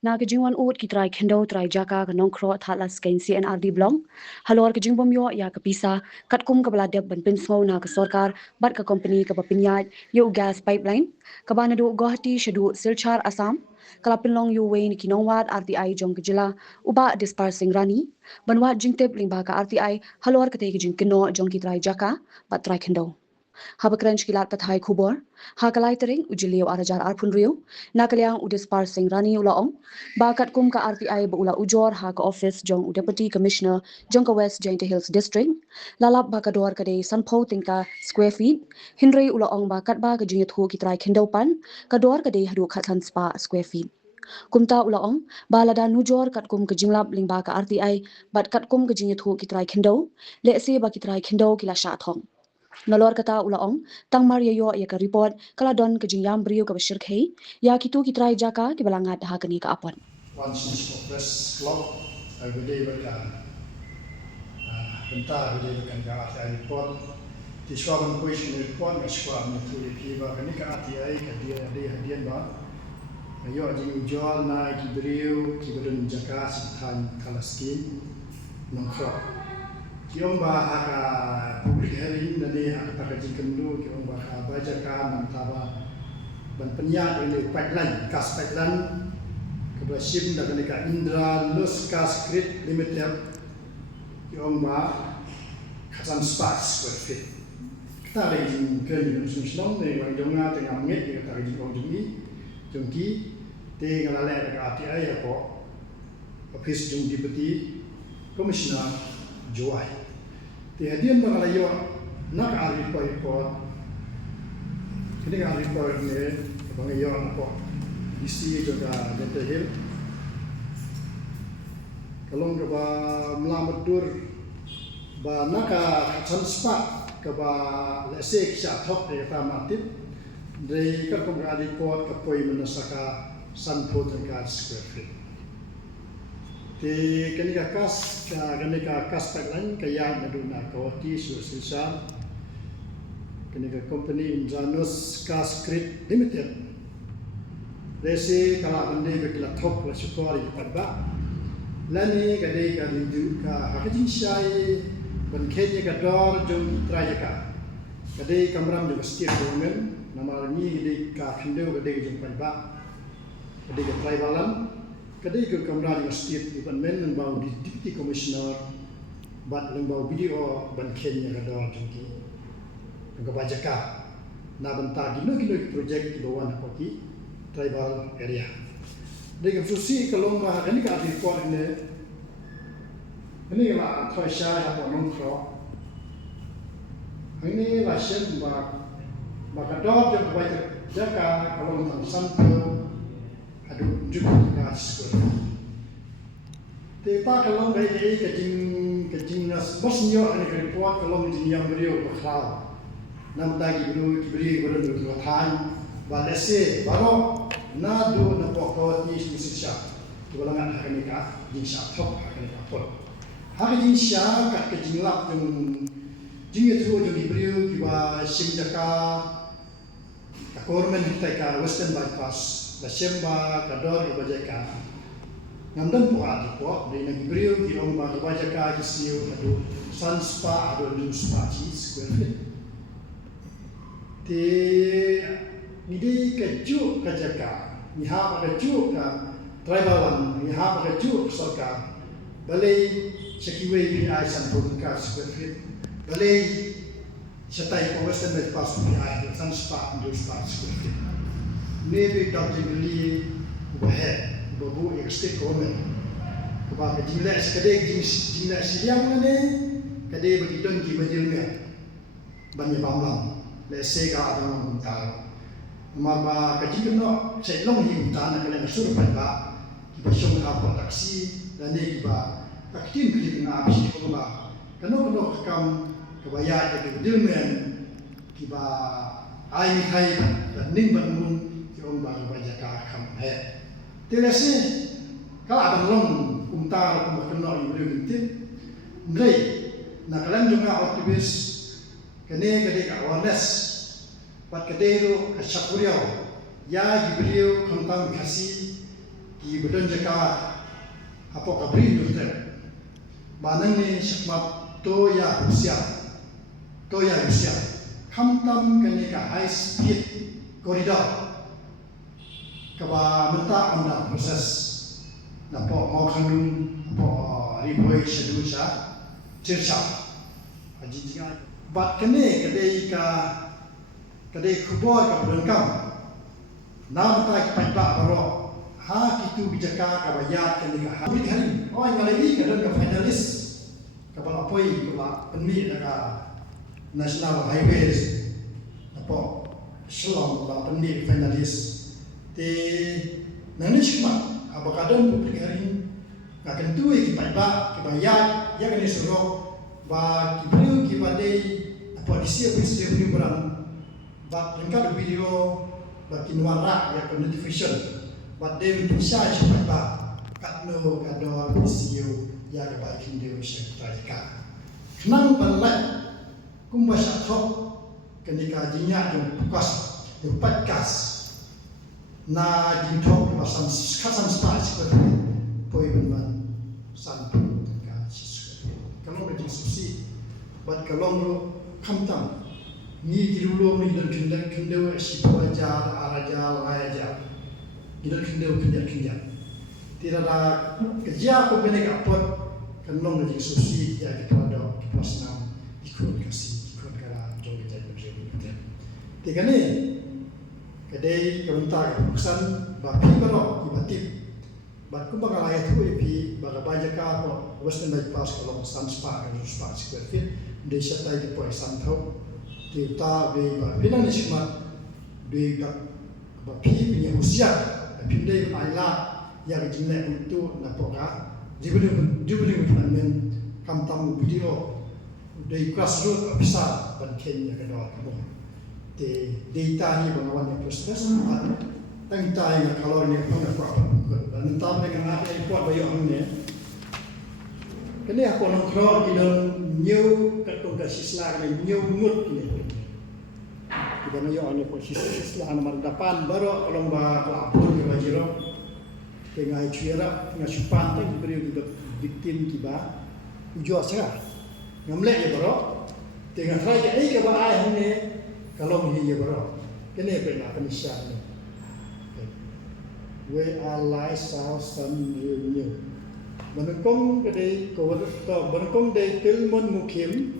Nagajingwan ut kitrai kendo trai jaka ka nongkro thatlas kain CNRD blong halor ka jingbom yo ya ka pisa katkum ka baladep ban pinsmo na ka sarkar bat ka company ka papinyat yo gas pipeline ka banadu Guwahati shadu Silchar Assam kala pinlong yo wain kinongwat RTI jong kajila uba dispersing rani banwat jingtep lingba ka RTI halor ka te ka jingkino jong kitrai jaka bat trai kendo Habakranch kilat pathai khubor hakalai tering ujilio arajar arpun rio nakaliang udispar sing rani ulaong bakat kum ka RTI ula ujor ha ka office jong deputy commissioner jong ka West Jaintia Hills district lalap bakador kade sanpho tingka square feet hindrei ulaong bakat ba ka jingithu kitrai khendopan kador kade hadu khathan spa square feet Kumta ulaong balada nujor kat kum ke jinglap lingba ka RTI bat kat kum ke jingithu kitrai khendo le se ba kitrai khendo kila sha thong Nalor kata ulaong tang Maria yo ya ka report kala don ke jingyam brio ka bashir khei ya kitu kitrai jaka ki balangat ha kani ka apon Once press club gede berkan bentar gede berkan ka RTI report di swaban question report ga swaban tu ki ba kani ka RTI ka dia hadian ba yo jing ujol na ki brio ki bedun jaka sitan kalaskin nongkro Kiong baha public hearing nade hak jingkendu kiong baha baca kan taba ban penyat ini pipeline gas pipeline kebasim dan ka Indra Lus Gas Grid Limited kiong baha khasan spas perfect kita lagi jingken sunslong ne wang jonga tengah ngit kita lagi jongki te ngalale ka RTI apa office jong deputy commissioner Joai. Tiadian bangalayo nak ari report. Kini ari report ni bangalayo apa isi juga Jaintia Hills. Kalau kita melamatur ba naka transpa ke ba lese kisah top kita matip dari kalau ari report kapoi menasaka sanpho tengah square feet. Di kenika kas pipeline kaya naduna Guwahati Silchar kenika company Janus Gas Grid Limited resi kala bende bekila thok la syukari padba lani kade ka rindu ka hakajin syai ban khenya ka dor jong trajaka kade kamram de state government nama ni kade ka khindo kade jong padba kade ka tribalan Kadai ke kamera di state department ng bau di deputy commissioner bat ng bau video ban Kenya kador jengki ng kabajaka na banta gino project di bawah nakoki tribal area. Dengan susi kalau mah ini ka report ini lah thoisha apa nongkro ini lah shen ba kador jeng kabajaka kalau mah santo aduh juga gas te pa kalau gay kajing nas bosnyo ani report kalau di yang beliau bakal nam tagi beri than balese baro na do na pokok ni sisya tulangan hakani ka jing sya thok hakani ka pot hakani sya ka kajing lap jing itu di beliau kiba simjaka ka kormen ka western bypass la semba kador ibajaka ngamdan puat ko de nang brio ki ong ba ibajaka ki siu adu sanspa adu new spa chi square feet te nide ka ju ka jaka ni ha ka ju ka tribalan ni ha ka ju sarkar balai sekiwe bi ai san ko ka square feet balai setai ko western bypass bi ai sanspa adu spa square feet maybe Dr. Billy Ubahe, Babu Ekstik Komen. Kepada jinas kadai jinas siang mana, kadai begitu ki majilnya, banyak bamlang. Lese ka ada mental. Mama kaji kena saya long hiu tanah kalian suruh pada kita syong apa taksi dan ni kita aktif kita nak habis itu kita kena kam kebaya jadi majilnya kita ai hai dan ning bangun Om bang baca kakam he. Telesi kalau ada long umtar kena ibu bintin, ngai nak kalian juga aktivis kene awareness bat kadero kasapuriao ya gibriu kontam kasi gi bedon jaka apo kabri dute banang ni shikmat to ya Rusia kamtam kani ka high speed corridor kaba menta onda proses na po mau kanun po riboy shedusha tircha aji jinga bat kani kadai kubor ka berengkam nam ta ki pa baro ha kitu bijaka ka bayat kani ka habit hari oi ngalagi ka don ka finalist ka bala poi ka penmi ka national highways apo shalom ba penmi finalist te nanishma abakadon publik hari ka kentu ki pa ki bayat ya kani suruh ba kibriu ki badai apa disia berang but ringkat video but kinwara ya notification but they bisa cepat ba katno kador video ya ba kindio sektrika nang panlat kumbasa thok kenika jinya yang pukas yang podcast na jinthok wasan khasan spa seperti poi benman san kenika sisu kalau berjing susi but kalau kamtam ni dirulo mi dan kinda asipo aja araja laja gidan kinda tidak ada kerja ko bene kapot kanong na susi ya kepada pasna ikut kara jong kita berjaya tiga ni kedai kementar pesan baki baro ibatip bat kumba kala tu epi baga bajaka ko western bypass kalau san spa square feet desa tai di poi santau kita be pina nismat be ka ba pi punya usia pindai aila yang jinle untuk napoka dibeli men kamtam video de grassroots besar ban Kenya kedua kamu de data ni bangawan yang proses tang tai kalau ni pun apa dan entah dengan apa yang buat bayu ni kini aku nongkrong di dalam new kasih selagi new mood ni kita nak yang ni posisi selagi nomor 8 baru orang berlapor di Wajiro dengan cuara dengan supan tu diberi kita victim kita ujung saya ngamlek ya baru dengan try ke ke ayah ni kalau ni ya baru kini pernah penisah ni we are lies house and new Banakong kadai banakong day tilmon mukim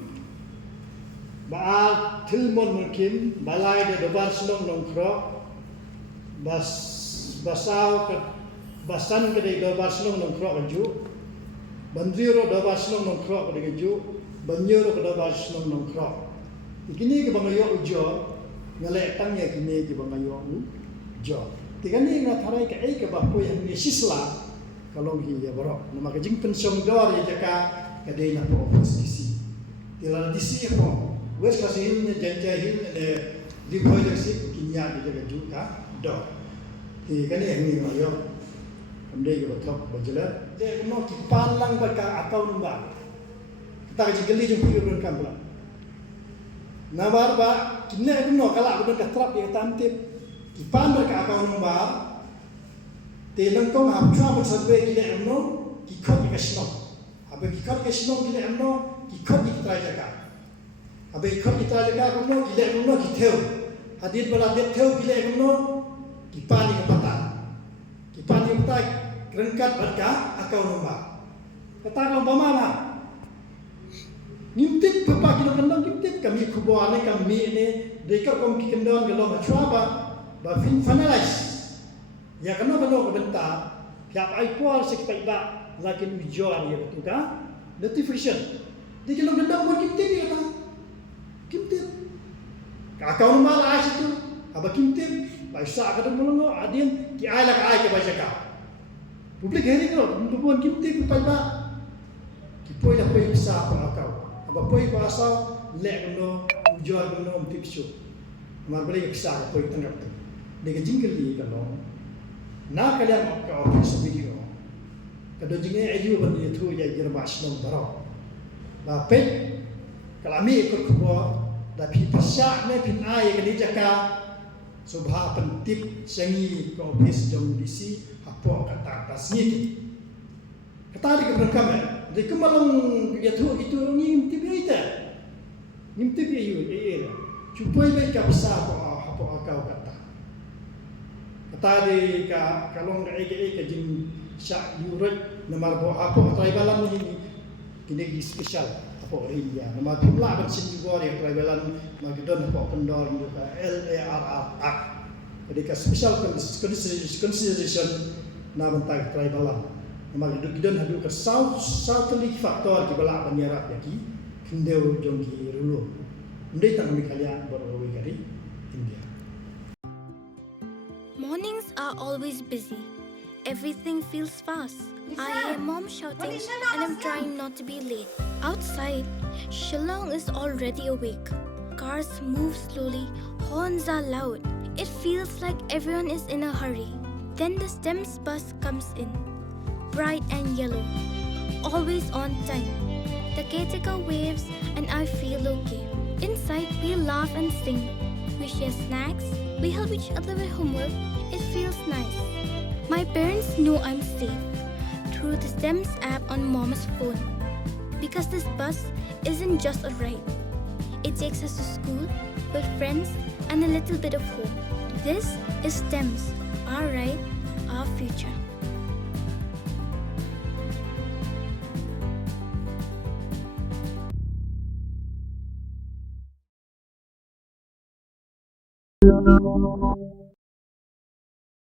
baal tilmon mukim balai de dabar selong nongkro basaw basan kadai dabar selong nongkro kaju banjiro dabar selong nongkro kadai kaju banjiro dabar selong nongkro ikini ke bangayo ujo ngalek tangnya kini ke bangayo ujo tigani na tharai ke ai ke bapu yang ni sisla kalau hiya baro nama kajing pensong dor ya jaka kadai na office DC tila DC ko wes kasi hin janja hin di boy dak kinya di jaga juka do ti kani ni mayo amdei ko thok bajela de no ki palang baka atau numba kita kaji geli jung pi ron kambla na bar ba kinne no kala ko ka trap ya tantip ki pan baka atau numba telang kong hapcha bersampai kita amno kikot ikasno abe kikot ikasno kita amno kikot iktra jaga abe kikot iktra jaga amno kita amno kiteu hadir bala dia teu kita amno kipani kepata kerengkat berka akau nomba kata kau bama ngintip papa kita kendang ngintip kami kubuane kami ini dekat kong kikendon gelong achwa ba fin finalize ya kena belum kebentar tiap iPhone sekitar ba lakin ujuan ya betul kan notification di kalau gendam buat kimtip ya tak kimtip kakau nomor ai situ apa kimtip baisa kada mulungo adin ki ai lak ai ke baca ka publik hari kalau buat kimtip pa ba ki poi dah poi bisa apa kau apa poi bahasa lek no ujuan no tip show mar boleh bisa poi tanggap tu dengan jingkeli kalau na kalian ka office video kado jinge ayu ban itu ya jerba snom baro ba pe kalami ikut ko Tapi pasyak ne pin ai ke jaka subha pentip sengi ko office jong disi hapo kata atas ni. Kata di keberkam de kemalong ya tu itu ngim tip ita. Ngim tip yu cupai baik ka besar hapo akau kata. Kata di ka kalong ke jin syak yurat namar bo hapo tribalan ni kini special hapo India nama pula ban sin juga dia tribalan magdon hapo kendor juga LARR. Jadi ka special consideration na bantag tribalan nama gidon hadu ka southly factor di balak banyarat yaki kendeu jongki rulu ndai tang mi kalian boroi gari India. Mornings are always busy. Everything feels fast. I hear mom shouting and I'm trying not to be late. Outside, Shillong is already awake. Cars move slowly, horns are loud. It feels like everyone is in a hurry. Then the STEMS bus comes in, bright and yellow, always on time. The caretaker waves and I feel okay. Inside, we laugh and sing. We share snacks, we help each other with homework. It feels nice. My parents know I'm safe through the STEMS app on mom's phone. Because this bus isn't just a ride. It takes us to school with friends and a little bit of hope. This is STEMS, our ride, our future.